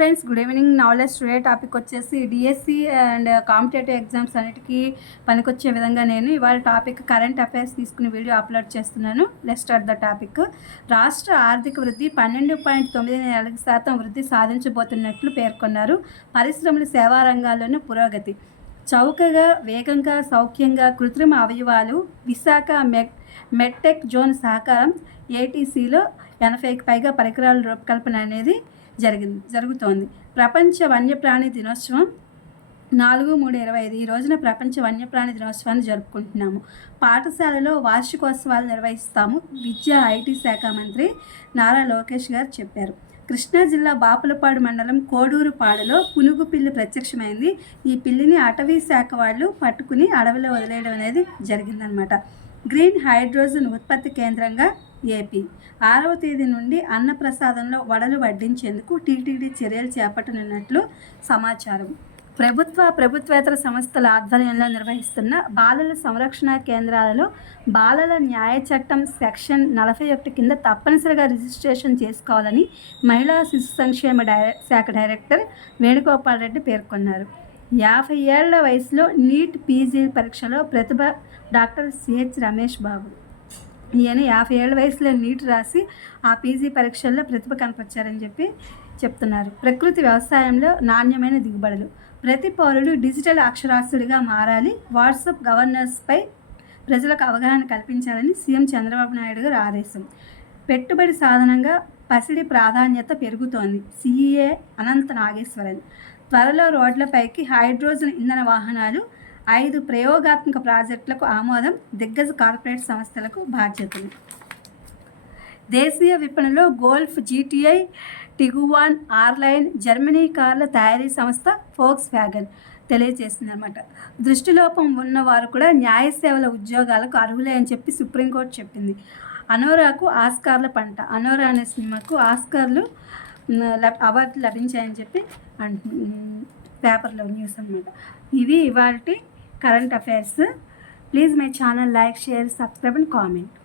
Friends, good evening. Knowledge today topic వచ్చేసి DSC and competitive exams అన్నిటికీ పనికొచ్చే విధంగా నేను ఇవాళ టాపిక్ కరెంట్ అఫైర్స్ తీసుకుని వీడియో అప్లోడ్ చేస్తున్నాను. Let's start the topic. రాష్ట్ర ఆర్థిక వృద్ధి 12.9% వృద్ధి సాధించబోతున్నట్లు పేర్కొన్నారు. పరిశ్రమలు, సేవా రంగాల్లోనూ పురోగతి. చౌకగా, వేగంగా, సౌఖ్యంగా కృత్రిమ అవయవాలు. విశాఖ మెడ్టెక్ జోన్ సహకారం. ఏటీసీలో 80కి పైగా పరికరాల రూపకల్పన అనేది జరుగుతోంది. ప్రపంచ వన్యప్రాణి దినోత్సవం 4/3/25 ఈ రోజున ప్రపంచ వన్యప్రాణి దినోత్సవాన్ని జరుపుకుంటున్నాము. పాఠశాలలో వార్షికోత్సవాలు నిర్వహిస్తాము. విద్యా ఐటీ శాఖ మంత్రి నారా లోకేష్ గారు చెప్పారు. కృష్ణా జిల్లా బాపులపాడు మండలం కోడూరుపాడులో పునుగు పిల్లి ప్రత్యక్షమైంది. ఈ పిల్లిని అటవీ శాఖ వాళ్ళు పట్టుకుని అడవిలో వదిలేయడం అనేది జరిగిందనమాట. గ్రీన్ హైడ్రోజన్ ఉత్పత్తి కేంద్రంగా ఏపీ 6వ తేదీ నుండి అన్నప్రసాదంలో వడలు వడ్డించేందుకు టీటీడీ చర్యలు చేపట్టనున్నట్లు సమాచారం. ప్రభుత్వేతర సంస్థల ఆధ్వర్యంలో నిర్వహిస్తున్న బాలల సంరక్షణ కేంద్రాలలో బాలల న్యాయ చట్టం సెక్షన్ 41 కింద తప్పనిసరిగా రిజిస్ట్రేషన్ చేసుకోవాలని మహిళా శిశు సంక్షేమ శాఖ డైరెక్టర్ వేణుగోపాల్ రెడ్డి పేర్కొన్నారు. 50 ఏళ్ల వయసులో నీట్ పీజీ పరీక్షలో ప్రతిభ డాక్టర్ సిహెచ్ రమేష్ బాబు. ఈయన 50 ఏళ్ల వయసులో నీట్ రాసి ఆ పీజీ పరీక్షల్లో ప్రతిభ కనపరిచారని చెప్తున్నారు. ప్రకృతి వ్యవసాయంలో నాణ్యమైన దిగుబడులు. ప్రతి పౌరుడు డిజిటల్ అక్షరాస్యుడిగా మారాలి. వాట్సాప్ గవర్నెన్స్పై ప్రజలకు అవగాహన కల్పించాలని సీఎం చంద్రబాబు నాయుడు గారు ఆదేశం. పెట్టుబడి సాధనంగా పసిడి ప్రాధాన్యత పెరుగుతోంది. సీఈఏ అనంత నాగేశ్వరన్. త్వరలో రోడ్లపైకి హైడ్రోజన్ ఇంధన వాహనాలు. 5 ప్రయోగాత్మక ప్రాజెక్టులకు ఆమోదం. దిగ్గజ కార్పొరేట్ సంస్థలకు బాధ్యతలు. దేశీయ విపణిలో గోల్ఫ్, జీటీఐ, టిగువాన్, ఆర్లైన్. జర్మనీ కార్ల తయారీ సంస్థ ఫోక్స్ వ్యాగన్ తెలియజేసిందన్నమాట. దృష్టిలోపం ఉన్నవారు కూడా న్యాయ సేవల ఉద్యోగాలకు అర్హులే అని చెప్పి సుప్రీంకోర్టు చెప్పింది. అనోరాకు ఆస్కార్ల పంట. అనోరా అనే సినిమాకు ఆస్కార్లు అవార్డులు లభించాయని చెప్పి పేపర్లో న్యూస్ అన్నమాట. ఇవి ఇవాల్టి current affairs. Please my channel like, share, subscribe and comment.